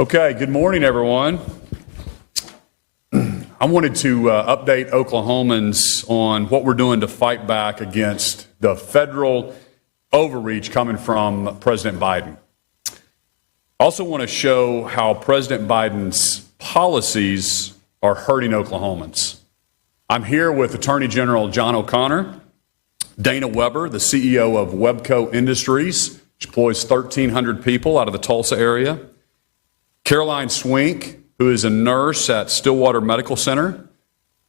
Okay, good morning, everyone. I wanted to update Oklahomans on what we're doing to fight back against the federal overreach coming from President Biden. I also want to show how President Biden's policies are hurting Oklahomans. I'm here with Attorney General John O'Connor, Dana Weber, the CEO of Webco Industries, which employs 1,300 people out of the Tulsa area, Caroline Swink, who is a nurse at Stillwater Medical Center,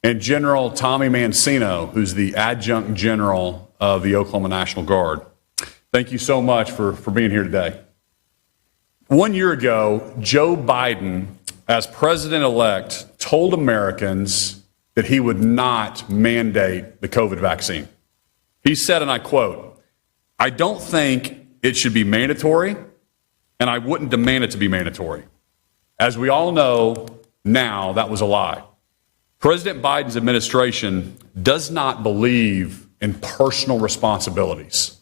and General Tommy Mancino, who's the Adjunct General of the Oklahoma National Guard. Thank you so much for being here today. 1 year ago, Joe Biden, as president-elect, told Americans that he would not mandate the COVID vaccine. He said, and I quote, "I don't think it should be mandatory, and I wouldn't demand it to be mandatory." As we all know now, that was a lie. President Biden's administration does not believe in personal responsibilities.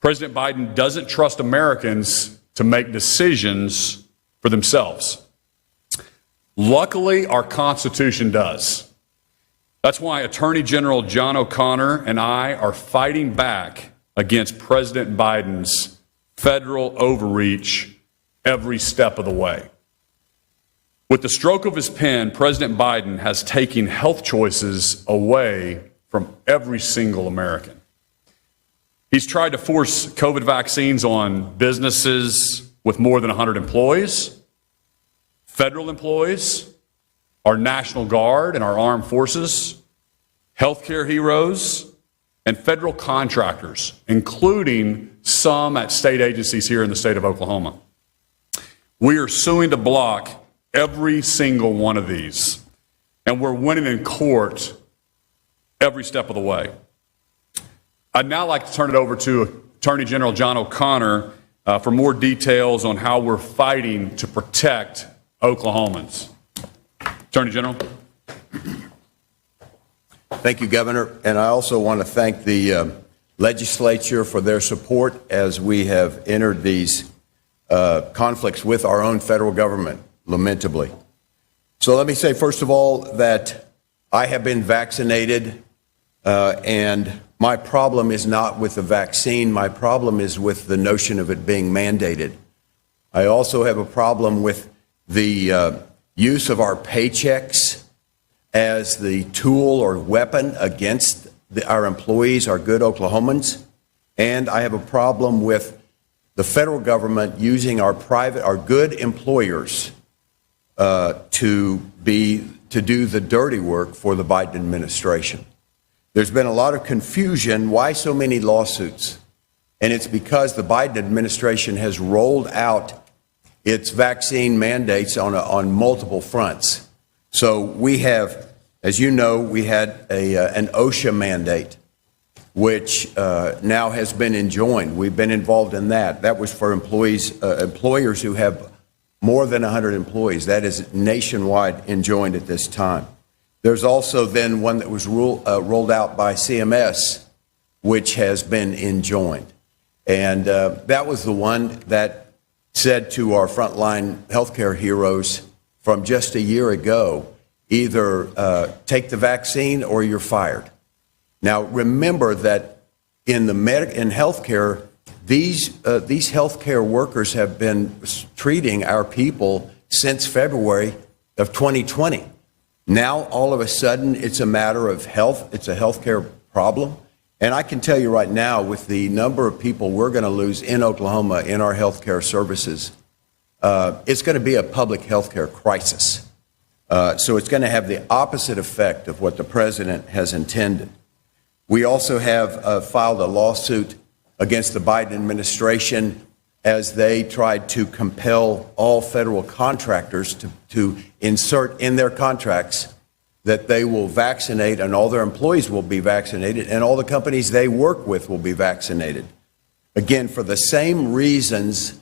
President Biden doesn't trust Americans to make decisions for themselves. Luckily, our Constitution does. That's why Attorney General John O'Connor and I are fighting back against President Biden's federal overreach every step of the way. With the stroke of his pen, President Biden has taken health choices away from every single American. He's tried to force COVID vaccines on businesses with more than 100 employees, federal employees, our National Guard and our armed forces, healthcare heroes, and federal contractors, including some at state agencies here in the state of Oklahoma. We are suing to block every single one of these, and we're winning in court every step of the way. I'd now like to turn it over to Attorney General John O'Connor for more details on how we're fighting to protect Oklahomans. Attorney General. Thank you, Governor. And I also want to thank the legislature for their support as we have entered these conflicts with our own federal government, lamentably. So let me say, first of all, that I have been vaccinated, and my problem is not with the vaccine. My problem is with the notion of it being mandated. I also have a problem with the use of our paychecks as the tool or weapon against our employees, our good Oklahomans. And I have a problem with the federal government using our good employers to do the dirty work for the Biden administration. There's been a lot of confusion. Why so many lawsuits? And it's because the Biden administration has rolled out its vaccine mandates on multiple fronts. So we have, as you know, we had an OSHA mandate, which now has been enjoined. We've been involved in that. That was for employers who have more than 100 employees. That is nationwide enjoined at this time. There's also then one that was rolled out by CMS, which has been enjoined. And that was the one that said to our frontline healthcare heroes from just a year ago, either take the vaccine or you're fired. Now, remember that in healthcare, these healthcare workers have been treating our people since February of 2020. Now, all of a sudden, it's a matter of health. It's a healthcare problem. And I can tell you right now, with the number of people we're going to lose in Oklahoma in our healthcare services, it's going to be a public healthcare crisis. So it's going to have the opposite effect of what the president has intended. We also have filed a lawsuit against the Biden administration as they tried to compel all federal contractors to insert in their contracts that they will vaccinate and all their employees will be vaccinated and all the companies they work with will be vaccinated. Again, for the same reasons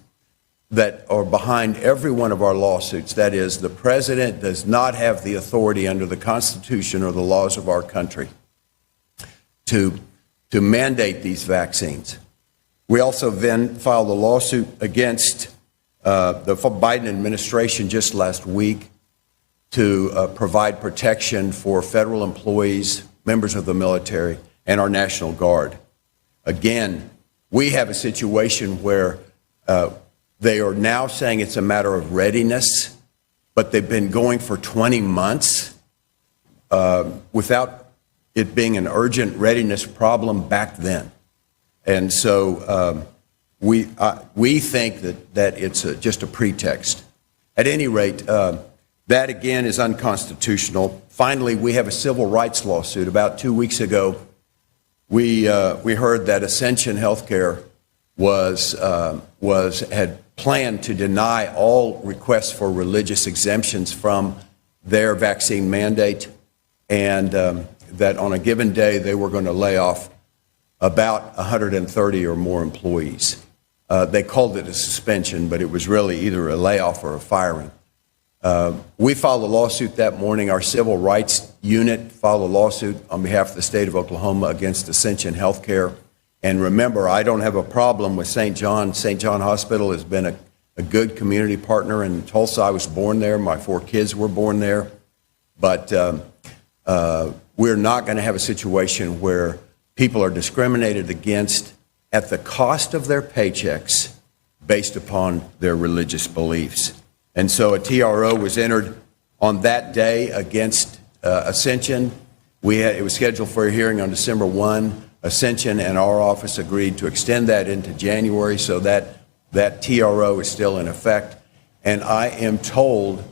that are behind every one of our lawsuits. That is, the president does not have the authority under the Constitution or the laws of our country to mandate these vaccines. We also then filed a lawsuit against the Biden administration just last week to provide protection for federal employees, members of the military, and our National Guard. Again, we have a situation where they are now saying it's a matter of readiness, but they've been going for 20 months without it being an urgent readiness problem back then. And so we think that it's just a pretext. At any rate, that again is unconstitutional. Finally, we have a civil rights lawsuit. About 2 weeks ago, we heard that Ascension Healthcare had planned to deny all requests for religious exemptions from their vaccine mandate, and that on a given day they were going to lay off about 130 or more employees. They called it a suspension, but it was really either a layoff or a firing. We filed a lawsuit that morning. Our civil rights unit filed a lawsuit on behalf of the state of Oklahoma against Ascension Healthcare. And remember, I don't have a problem with St. John. St. John Hospital has been a good community partner in Tulsa. I was born there. My 4 kids were born there. But we're not going to have a situation where people are discriminated against at the cost of their paychecks based upon their religious beliefs. And so a TRO was entered on that day against Ascension. It was scheduled for a hearing on December 1. Ascension and our office agreed to extend that into January, so that TRO is still in effect. And I am told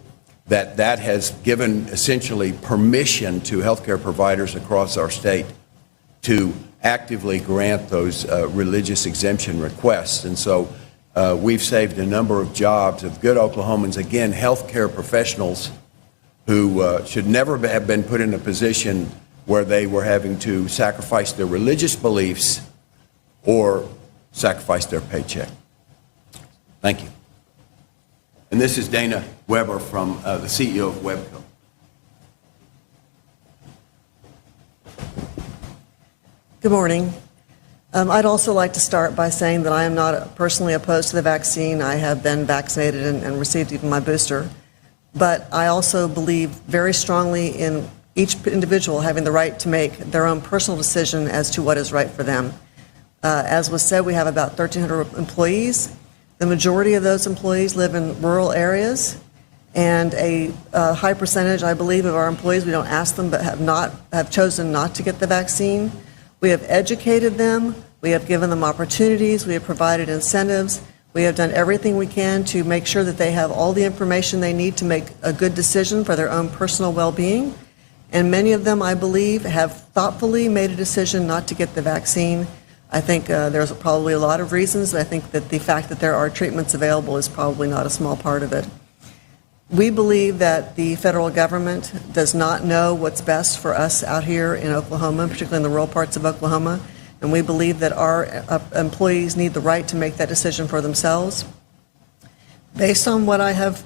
that that has given essentially permission to healthcare providers across our state to actively grant those religious exemption requests. And so we've saved a number of jobs of good Oklahomans, again, healthcare professionals who should never have been put in a position where they were having to sacrifice their religious beliefs or sacrifice their paycheck. Thank you. And this is Dana Weber, from the CEO of Webco. Good morning. I'd also like to start by saying that I am not personally opposed to the vaccine. I have been vaccinated and received even my booster. But I also believe very strongly in each individual having the right to make their own personal decision as to what is right for them. As was said, we have about 1,300 employees. The majority of those employees live in rural areas, and a high percentage, I believe, of our employees, we don't ask them, but have chosen not to get the vaccine. We have educated them. We have given them opportunities. We have provided incentives. We have done everything we can to make sure that they have all the information they need to make a good decision for their own personal well-being. And many of them, I believe, have thoughtfully made a decision not to get the vaccine. I think there's probably a lot of reasons. I think that the fact that there are treatments available is probably not a small part of it. We believe that the federal government does not know what's best for us out here in Oklahoma, particularly in the rural parts of Oklahoma, and we believe that our employees need the right to make that decision for themselves. Based on what I have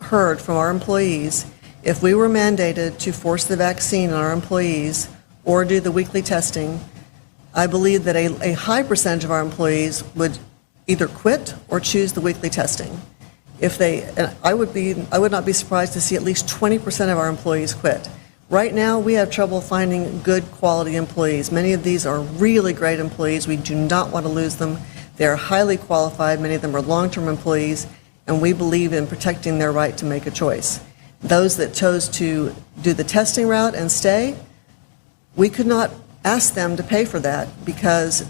heard from our employees, if we were mandated to force the vaccine on our employees or do the weekly testing, I believe that a high percentage of our employees would either quit or choose the weekly testing. I would not be surprised to see at least 20% of our employees quit. Right now, we have trouble finding good quality employees. Many of these are really great employees. We do not want to lose them. They are highly qualified. Many of them are long-term employees, and we believe in protecting their right to make a choice. Those that chose to do the testing route and stay, we could not ask them to pay for that because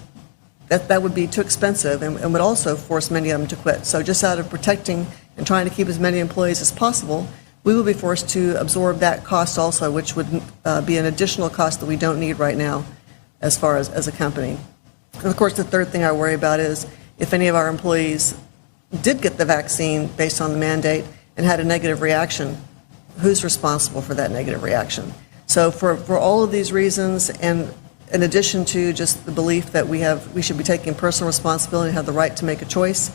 that would be too expensive and would also force many of them to quit. So just out of protecting and trying to keep as many employees as possible, we will be forced to absorb that cost also, which would be an additional cost that we don't need right now as far as a company. And of course, the third thing I worry about is if any of our employees did get the vaccine based on the mandate and had a negative reaction, who's responsible for that negative reaction? So for all of these reasons, and in addition to just the belief that we should be taking personal responsibility and have the right to make a choice,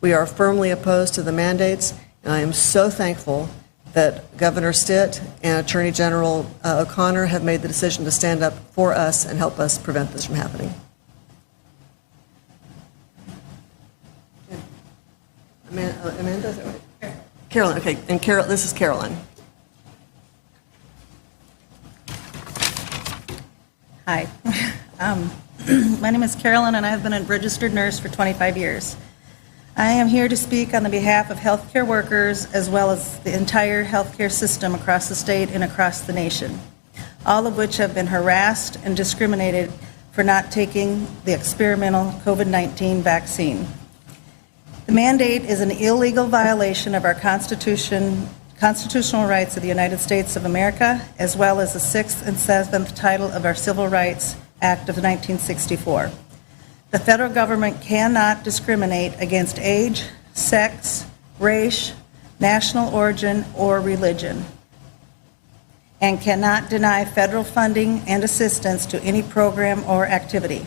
we are firmly opposed to the mandates, and I am so thankful that Governor Stitt and Attorney General O'Connor have made the decision to stand up for us and help us prevent this from happening. Amanda, is that right? Carolyn, okay, and this is Carolyn. Hi. My name is Carolyn, and I have been a registered nurse for 25 years. I am here to speak on the behalf of healthcare workers as well as the entire healthcare system across the state and across the nation, all of which have been harassed and discriminated for not taking the experimental COVID-19 vaccine. The mandate is an illegal violation of our constitutional rights of the United States of America, as well as the 6th and 7th title of our Civil Rights Act of 1964. The federal government cannot discriminate against age, sex, race, national origin, or religion, and cannot deny federal funding and assistance to any program or activity,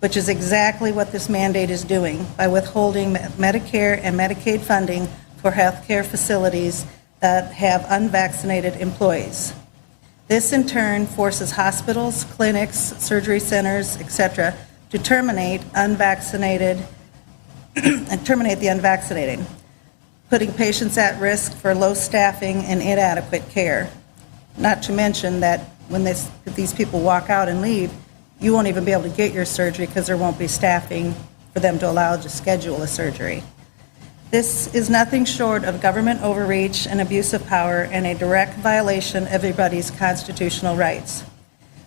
which is exactly what this mandate is doing by withholding Medicare and Medicaid funding for healthcare facilities that have unvaccinated employees. This in turn forces hospitals, clinics, surgery centers, etc., to terminate the unvaccinated, putting patients at risk for low staffing and inadequate care. Not to mention that when these people walk out and leave, you won't even be able to get your surgery because there won't be staffing for them to allow to schedule a surgery. This is nothing short of government overreach and abuse of power and a direct violation of everybody's constitutional rights.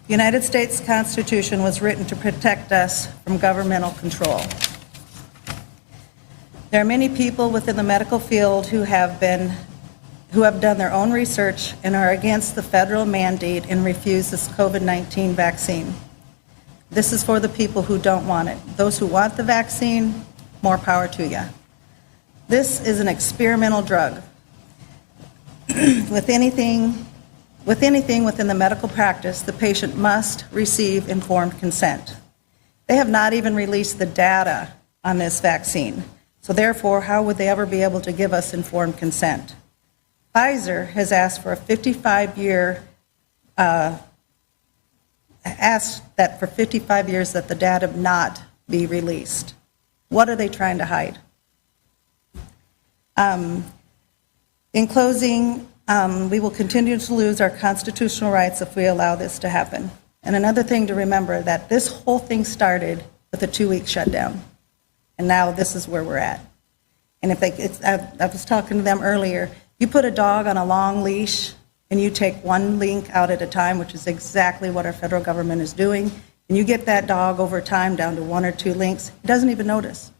The United States Constitution was written to protect us from governmental control. There are many people within the medical field who have done their own research and are against the federal mandate and refuse this COVID-19 vaccine. This is for the people who don't want it. Those who want the vaccine, more power to you. This is an experimental drug. With anything within the medical practice, the patient must receive informed consent. They have not even released the data on this vaccine. So therefore, how would they ever be able to give us informed consent? Pfizer has asked for a 55-year, asked that for 55 years that the data not be released. What are they trying to hide? In closing, we will continue to lose our constitutional rights if we allow this to happen. And another thing to remember, that this whole thing started with a 2-week shutdown. And now this is where we're at. And I was talking to them earlier, you put a dog on a long leash and you take one link out at a time, which is exactly what our federal government is doing, and you get that dog over time down to 1 or 2 links, it doesn't even notice.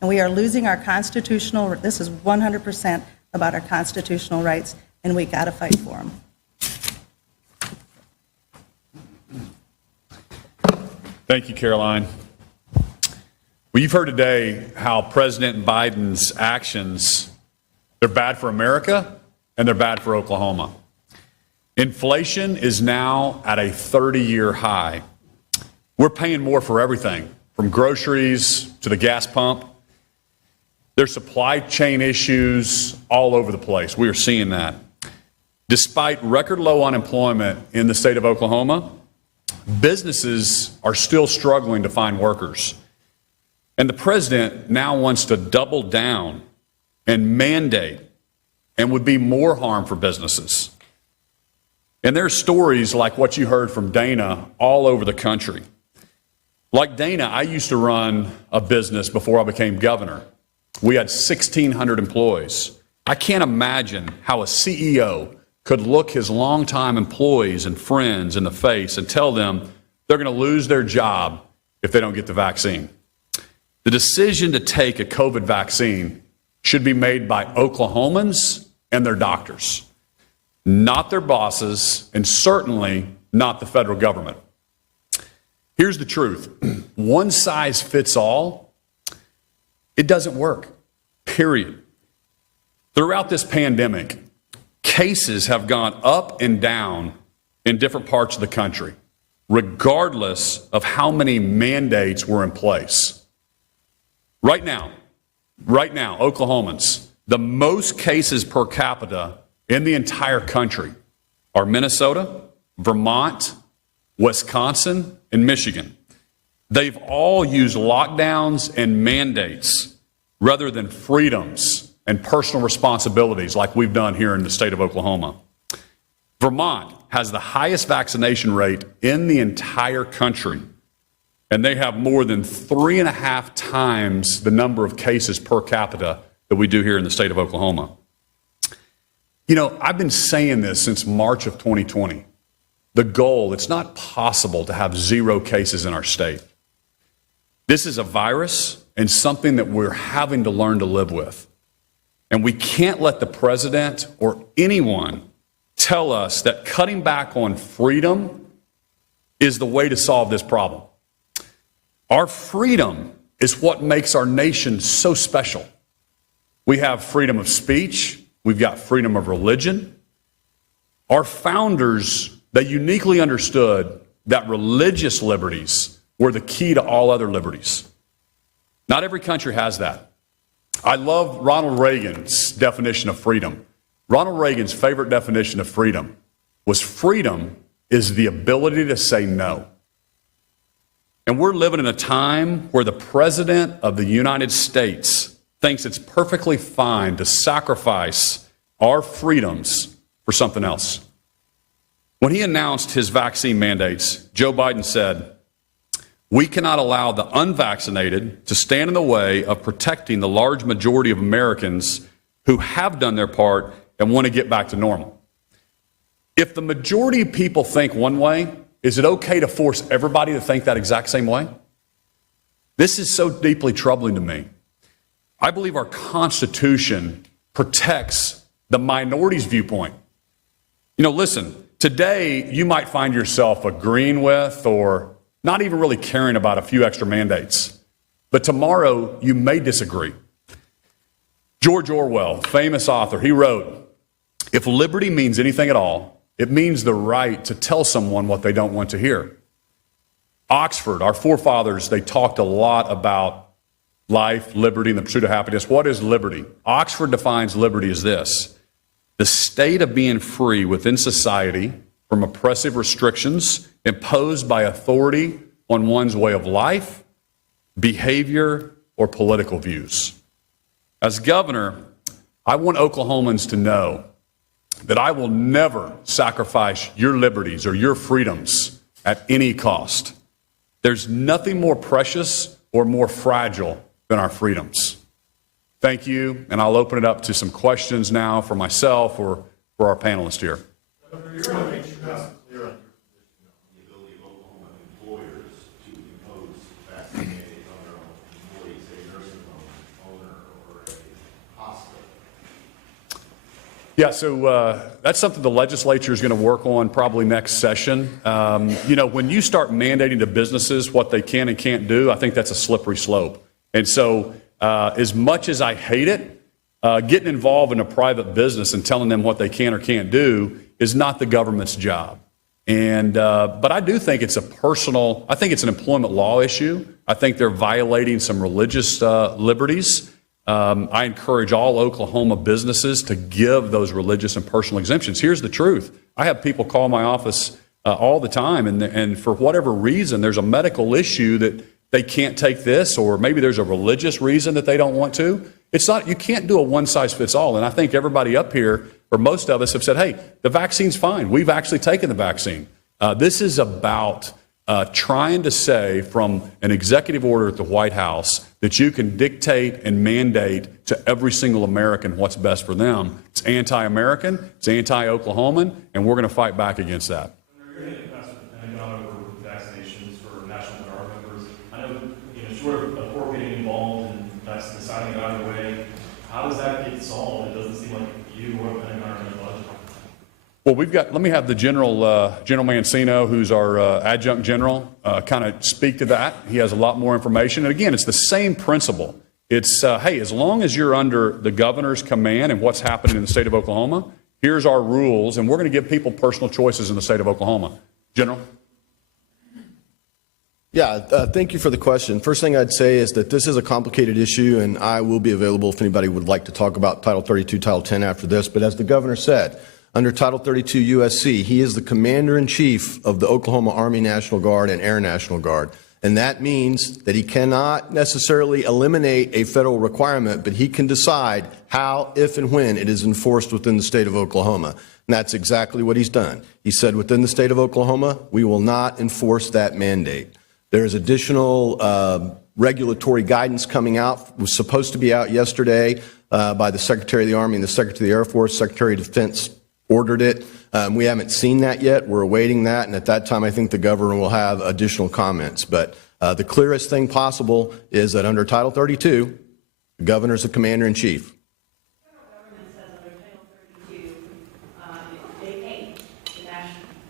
And we are losing our constitutional, this is 100% about our constitutional rights, and we got to fight for them. Thank you, Caroline. Well, you've heard today how President Biden's actions, they're bad for America and they're bad for Oklahoma. Inflation is now at a 30-year high. We're paying more for everything, from groceries to the gas pump. There's supply chain issues all over the place. We are seeing that. Despite record low unemployment in the state of Oklahoma, businesses are still struggling to find workers. And the president now wants to double down and mandate, and would be more harm for businesses. And there's stories like what you heard from Dana all over the country. Like Dana, I used to run a business before I became governor. We had 1,600 employees. I can't imagine how a CEO could look his longtime employees and friends in the face and tell them they're going to lose their job if they don't get the vaccine. The decision to take a COVID vaccine should be made by Oklahomans and their doctors, not their bosses, and certainly not the federal government. Here's the truth. One size fits all, it doesn't work, period. Throughout this pandemic, cases have gone up and down in different parts of the country, regardless of how many mandates were in place. Right now, Oklahomans, the most cases per capita in the entire country are Minnesota, Vermont, Wisconsin, and Michigan. They've all used lockdowns and mandates rather than freedoms and personal responsibilities like we've done here in the state of Oklahoma. Vermont has the highest vaccination rate in the entire country, and they have more than 3.5 times the number of cases per capita that we do here in the state of Oklahoma. You know, I've been saying this since March of 2020. The goal, it's not possible to have 0 cases in our state. This is a virus and something that we're having to learn to live with. And we can't let the president or anyone tell us that cutting back on freedom is the way to solve this problem. Our freedom is what makes our nation so special. We have freedom of speech. We've got freedom of religion. Our founders, they uniquely understood that religious liberties were the key to all other liberties. Not every country has that. I love Ronald Reagan's definition of freedom. Ronald Reagan's favorite definition of freedom was freedom is the ability to say no. And we're living in a time where the President of the United States thinks it's perfectly fine to sacrifice our freedoms for something else. When he announced his vaccine mandates, Joe Biden said, "We cannot allow the unvaccinated to stand in the way of protecting the large majority of Americans who have done their part and want to get back to normal." If the majority of people think one way, is it okay to force everybody to think that exact same way? This is so deeply troubling to me. I believe our Constitution protects the minority's viewpoint. You know, listen, today you might find yourself agreeing with or not even really caring about a few extra mandates. But tomorrow you may disagree. George Orwell, famous author, he wrote, "If liberty means anything at all, it means the right to tell someone what they don't want to hear." Oxford, our forefathers, they talked a lot about life, liberty, and the pursuit of happiness. What is liberty? Oxford defines liberty as this: the state of being free within society from oppressive restrictions imposed by authority on one's way of life, behavior, or political views. As governor, I want Oklahomans to know that I will never sacrifice your liberties or your freedoms at any cost. There's nothing more precious or more fragile than our freedoms. Thank you, and I'll open it up to some questions now for myself or for our panelists here. Governor, you're going to make sure that's clear on your position on the ability of Oklahoma employers to impose vaccine mandates on their own employees, a nursing home owner or a hospital. Yeah, so that's something the legislature is going to work on probably next session. You know, when you start mandating to businesses what they can and can't do, I think that's a slippery slope. And so as much as I hate it, getting involved in a private business and telling them what they can or can't do is not the government's job. And but I do think it's I think it's an employment law issue. I think they're violating some religious liberties. I encourage all Oklahoma businesses to give those religious and personal exemptions. Here's the truth. I have people call my office all the time, and for whatever reason, there's a medical issue that they can't take this, or maybe there's a religious reason that they don't want to. It's not, you can't do a one-size-fits-all. And I think everybody up here, or most of us, have said, hey, the vaccine's fine. We've actually taken the vaccine. This is about trying to say from an executive order at the White House that you can dictate and mandate to every single American what's best for them. It's anti-American, it's anti-Oklahoman, and we're going to fight back against that. You're going to get past the Pentagon over vaccinations for National Guard members. I know, short of a court getting involved and that's deciding it either way, how does that get solved? It doesn't seem like you or the Pentagon are going to budget. Well, let me have the General Mancino, who's our adjunct general, kind of speak to that. He has a lot more information. And again, it's the same principle. It's, hey, as long as you're under the governor's command and what's happening in the state of Oklahoma, here's our rules, and we're going to give people personal choices in the state of Oklahoma. General? Yeah, thank you for the question. First thing I'd say is that this is a complicated issue, and I will be available if anybody would like to talk about Title 32, Title 10 after this. But as the governor said, under Title 32 USC, he is the commander-in-chief of the Oklahoma Army National Guard and Air National Guard. And that means that he cannot necessarily eliminate a federal requirement, but he can decide how, if, and when it is enforced within the state of Oklahoma. And that's exactly what he's done. He said within the state of Oklahoma, we will not enforce that mandate. There is additional regulatory guidance coming out. It was supposed to be out yesterday by the Secretary of the Army and the Secretary of the Air Force. Secretary of Defense ordered it. We haven't seen that yet. We're awaiting that. And at that time, I think the governor will have additional comments. But the clearest thing possible is that under Title 32, the governor is the commander-in-chief. Federal government says under Title 32,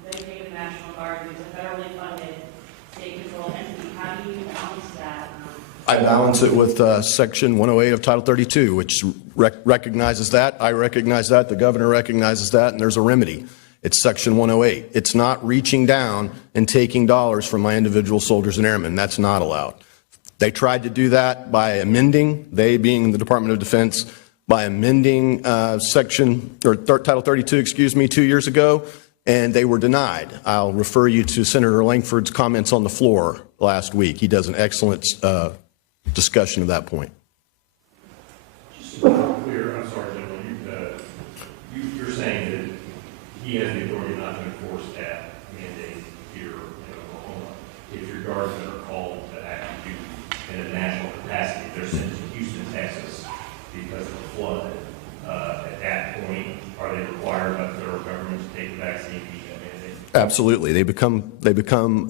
they pay the National Guard, who's a federally funded state-controlled entity. How do you balance that? I balance it with Section 108 of Title 32, which recognizes that. I recognize that. The governor recognizes that, and there's a remedy. It's Section 108. It's not reaching down and taking dollars from my individual soldiers and airmen. That's not allowed. They tried to do that by amending, they being the Department of Defense, by amending Title 32, 2 years ago, and they were denied. I'll refer you to Senator Langford's comments on the floor last week. He does an excellent discussion of that point. Just to be clear, I'm sorry, gentlemen, you're saying that he has the authority not to enforce that mandate here in Oklahoma. If your guardsmen are called to active duty in a national capacity, they're sent to Houston, Texas because of a flood. At that point, are they required by the federal government to take the vaccine to meet that mandate? Absolutely. They become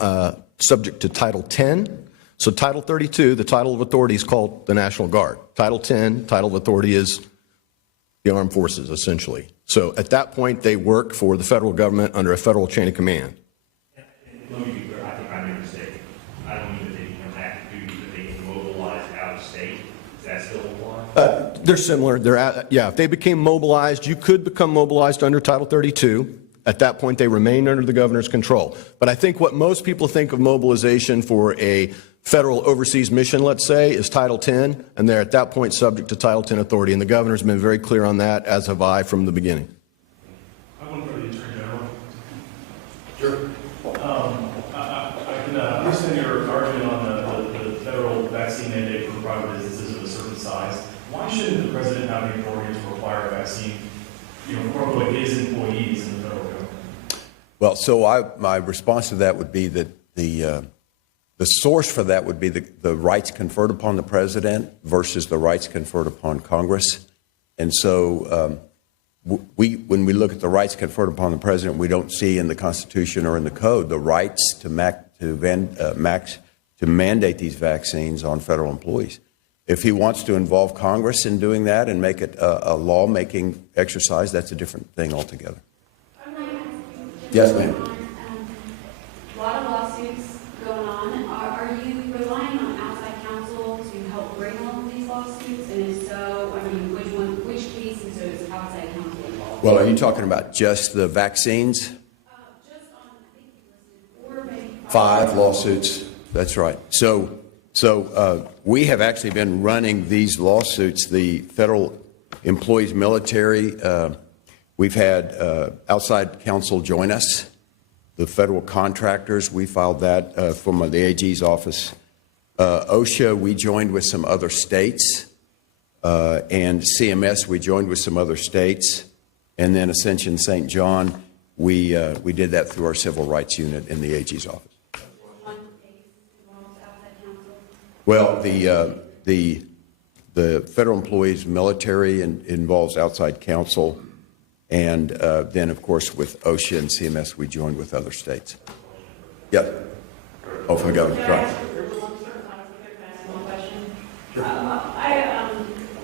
subject to Title 10. So Title 32, the title of authority is called the National Guard. Title 10, title of authority is the armed forces, essentially. So at that point, they work for the federal government under a federal chain of command. And let me be clear, I think I made a mistake. I don't mean that they become active duty, but they get mobilized out of state. Does that still apply? They're similar. If they became mobilized, you could become mobilized under Title 32. At that point, they remain under the governor's control. But I think what most people think of mobilization for a federal overseas mission, let's say, is Title 10, and they're at that point subject to Title 10 authority. And the governor's been very clear on that, as have I from the beginning. I want to go to the Attorney General. Sure. I can understand your argument on the federal vaccine mandate for private businesses of a certain size. Why shouldn't the president have the authority to require a vaccine, for his employees in the federal government? Well, so my response to that would be that the source for that would be the rights conferred upon the president versus the rights conferred upon Congress. And so when we look at the rights conferred upon the president, we don't see in the Constitution or in the Code the rights to mandate these vaccines on federal employees. If he wants to involve Congress in doing that and make it a lawmaking exercise, that's a different thing altogether. Yes, ma'am. A lot of lawsuits going on. Are you relying on outside counsel to help bring all of these lawsuits? And if so, which cases is outside counsel involved? Well, are you talking about just the vaccines? Just on, I think you listed 4, maybe 5 lawsuits. That's right. So we have actually been running these lawsuits. The federal employees, military. We've had outside counsel join us. The federal contractors, we filed that from the AG's office. OSHA, we joined with some other states. And CMS, we joined with some other states. And then Ascension St. John, we did that through our civil rights unit in the AG's office. Well, the federal employees, military involves outside counsel. And then, of course, with OSHA and CMS, we joined with other states. Yep. Oh, from the government. Right.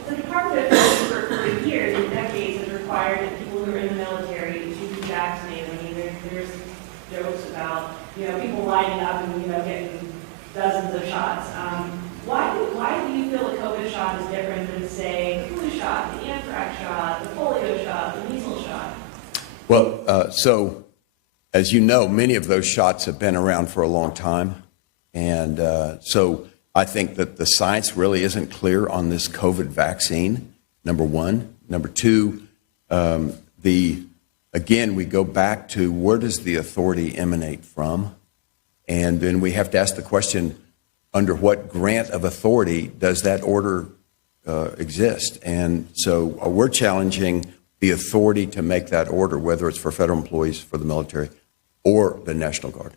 The Department of Defense for years and decades has required that people who are in the military to be vaccinated. I mean, there's jokes about, people lining up and, getting dozens of shots. Why do you feel the COVID shot is different than, say, the flu shot, the anthrax shot, the polio shot, the measles shot? Well, so as you know, many of those shots have been around for a long time. And so I think that the science really isn't clear on this COVID vaccine, number one. Number two, again, we go back to where does the authority emanate from? And then we have to ask the question, under what grant of authority does that order exist? And so we're challenging the authority to make that order, whether it's for federal employees, for the military, or the National Guard.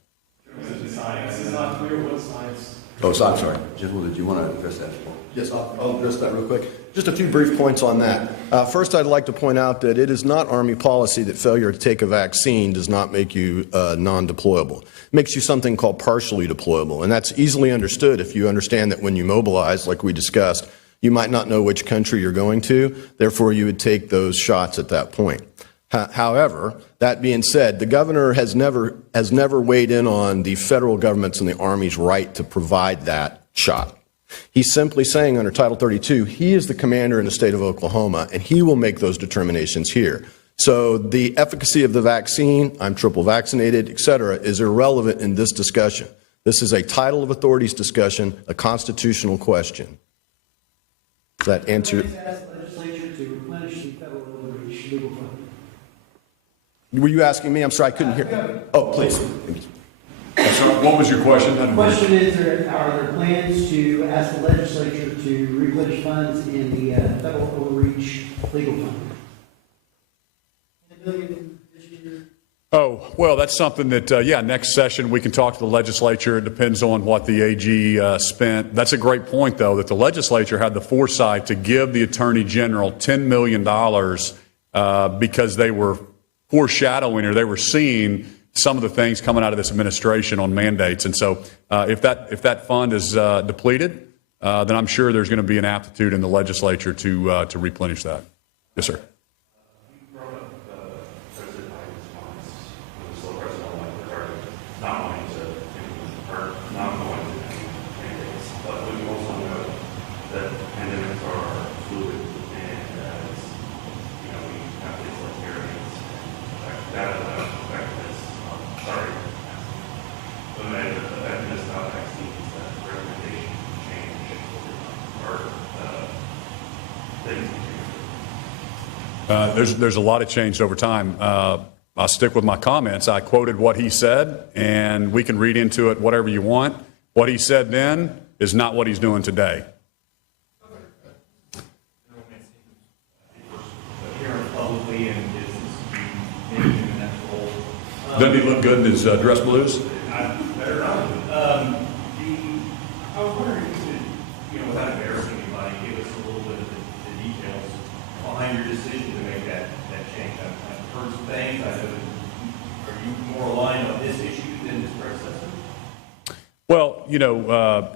Oh, so I'm sorry. General, did you want to address that? Yes, I'll address that real quick. Just a few brief points on that. First, I'd like to point out that it is not Army policy that failure to take a vaccine does not make you non-deployable. It makes you something called partially deployable, and that's easily understood if you understand that when you mobilize, like we discussed, you might not know which country you're going to, therefore you would take those shots at that point. However, that being said, the governor has never weighed in on the federal government's and the Army's right to provide that shot. He's simply saying under Title 32, he is the commander in the state of Oklahoma, and he will make those determinations here. So the efficacy of the vaccine, I'm triple vaccinated, et cetera, is irrelevant in this discussion. This is a title of authorities discussion, a constitutional question. Does that answer? Ask the legislature to replenish the federal overreach legal fund. Were you asking me? I'm sorry, I couldn't hear. Oh, please. So what was your question? The question is, are there plans to ask the legislature to replenish funds in the federal overreach legal fund? $1 billion this year. Oh, well, that's something that, next session we can talk to the legislature. It depends on what the AG spent. That's a great point, though, that the legislature had the foresight to give the Attorney General $10 million because they were foreshadowing or they were seeing some of the things coming out of this administration on mandates. And so if that fund is depleted, then I'm sure there's going to be an aptitude in the legislature to replenish that. Yes, sir. There's a lot of change over time. I'll stick with my comments. I quoted what he said, and we can read into it whatever you want. What he said then is not what he's doing today. Doesn't he look good in his dress blues? Better not. I was wondering if you could, without embarrassing anybody, give us a little bit of the details behind your decision to make that change. I've heard some things. I know that, are you more aligned on this issue than this predecessor? Well,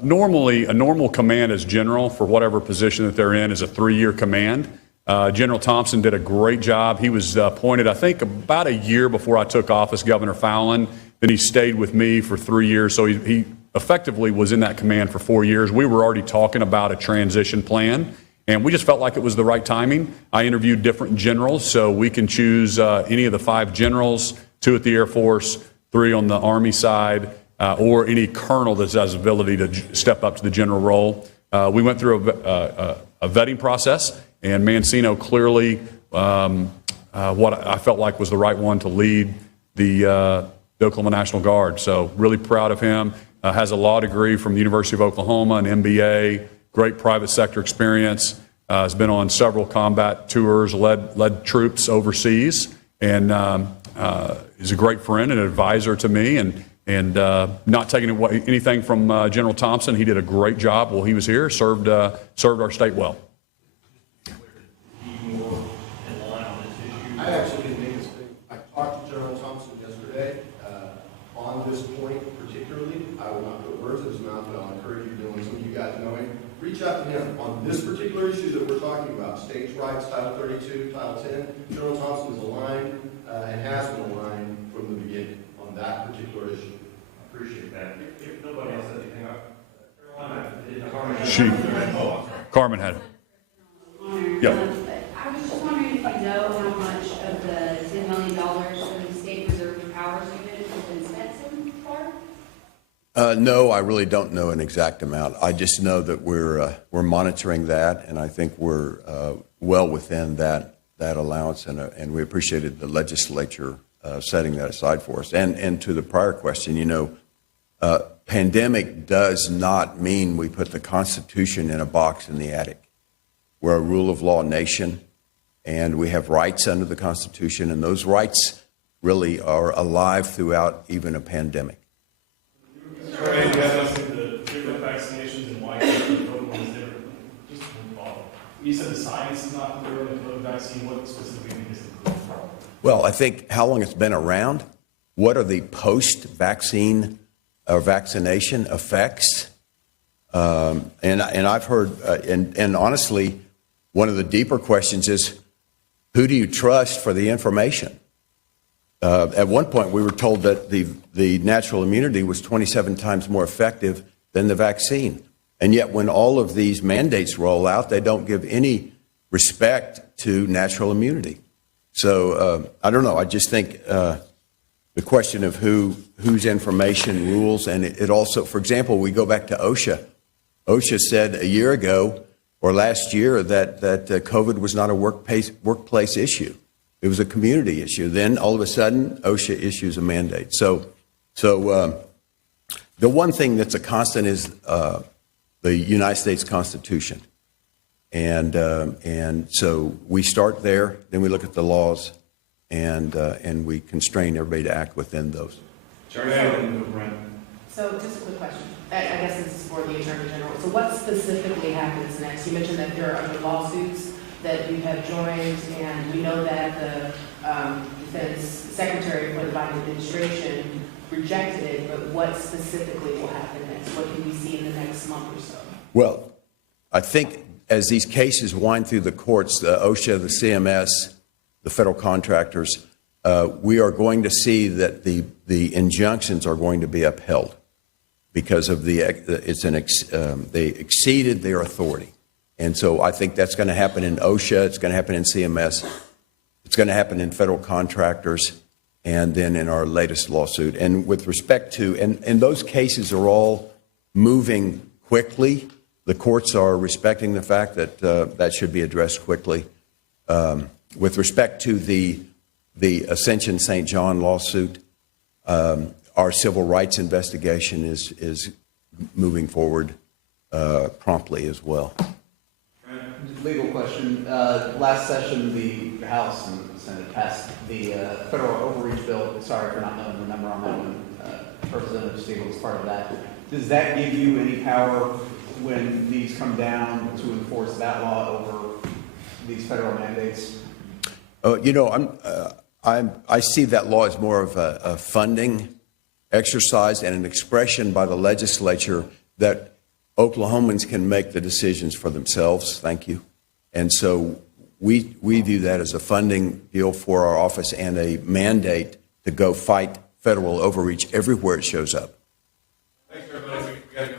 normally a normal command as general for whatever position that they're in is a 3-year command. General Thompson did a great job. He was appointed, I think, about a year before I took office, Governor Fallon. Then he stayed with me for 3 years. So he effectively was in that command for 4 years. We were already talking about a transition plan, and we just felt like it was the right timing. I interviewed different generals, so we can choose any of the 5 generals, 2 at the Air Force, 3 on the Army side, or any colonel that has the ability to step up to the general role. We went through a vetting process, and Mancino clearly what I felt like was the right one to lead the Oklahoma National Guard. So really proud of him. Has a law degree from the University of Oklahoma, an MBA, great private sector experience. Has been on several combat tours, led troops overseas, and is a great friend and advisor to me. And not taking away anything from General Thompson, he did a great job while he was here. Served our state well. I actually didn't make this thing. I talked to General Thompson yesterday on this point particularly. I will not put words in his mouth, but I'll encourage you, doing some of you guys know him. Reach out to him on this particular issue that we're talking about, states' rights, Title 32, Title 10. General Thompson is aligned and has been aligned from the beginning on that particular issue. I appreciate that. If nobody else has anything, Carmen had it. Yeah. I was just wondering if you know how much of the $10 million from the state reserve powers unit has been spent so far? No, I really don't know an exact amount. I just know that we're monitoring that, and I think we're well within that allowance, and we appreciated the legislature setting that aside for us. And to the prior question, pandemic does not mean we put the Constitution in a box in the attic. We're a rule of law nation, and we have rights under the Constitution, and those rights really are alive throughout even a pandemic. Sorry, you guys asked the different vaccinations and why COVID one is different. Just one follow-up. You said the science is not clear on the COVID vaccine. What specifically is it clear? Well, I think how long it's been around, what are the post-vaccine or vaccination effects? And I've heard, and honestly, one of the deeper questions is, who do you trust for the information? At one point, we were told that the natural immunity was 27 times more effective than the vaccine. And yet, when all of these mandates roll out, they don't give any respect to natural immunity. So I don't know. I just think the question of whose information rules, and it also, for example, we go back to OSHA. OSHA said a year ago or last year that COVID was not a workplace issue. It was a community issue. Then all of a sudden, OSHA issues a mandate. So the one thing that's a constant is the United States Constitution. And so we start there, then we look at the laws, and we constrain everybody to act within those. So just a quick question. I guess this is for the Attorney General. So what specifically happens next? You mentioned that there are other lawsuits that you have joined, and we know that the Defense Secretary for the Biden administration rejected it, but what specifically will happen next? What can we see in the next month or so? Well, I think as these cases wind through the courts, the OSHA, the CMS, the federal contractors, we are going to see that the injunctions are going to be upheld because of they exceeded their authority. And so I think that's going to happen in OSHA, it's going to happen in CMS, it's going to happen in federal contractors, and then in our latest lawsuit. And with respect to, and those cases are all moving quickly. The courts are respecting the fact that that should be addressed quickly. With respect to the Ascension St. John lawsuit, our civil rights investigation is moving forward promptly as well. Legal question. Last session, the House and the Senate passed the federal overreach bill. Sorry for not knowing the number on that one. Representative Stitt was part of that. Does that give you any power when these come down to enforce that law over these federal mandates? I see that law as more of a funding exercise and an expression by the legislature that Oklahomans can make the decisions for themselves. Thank you. And so we view that as a funding deal for our office and a mandate to go fight federal overreach everywhere it shows up. Thanks, everybody. We gotta go.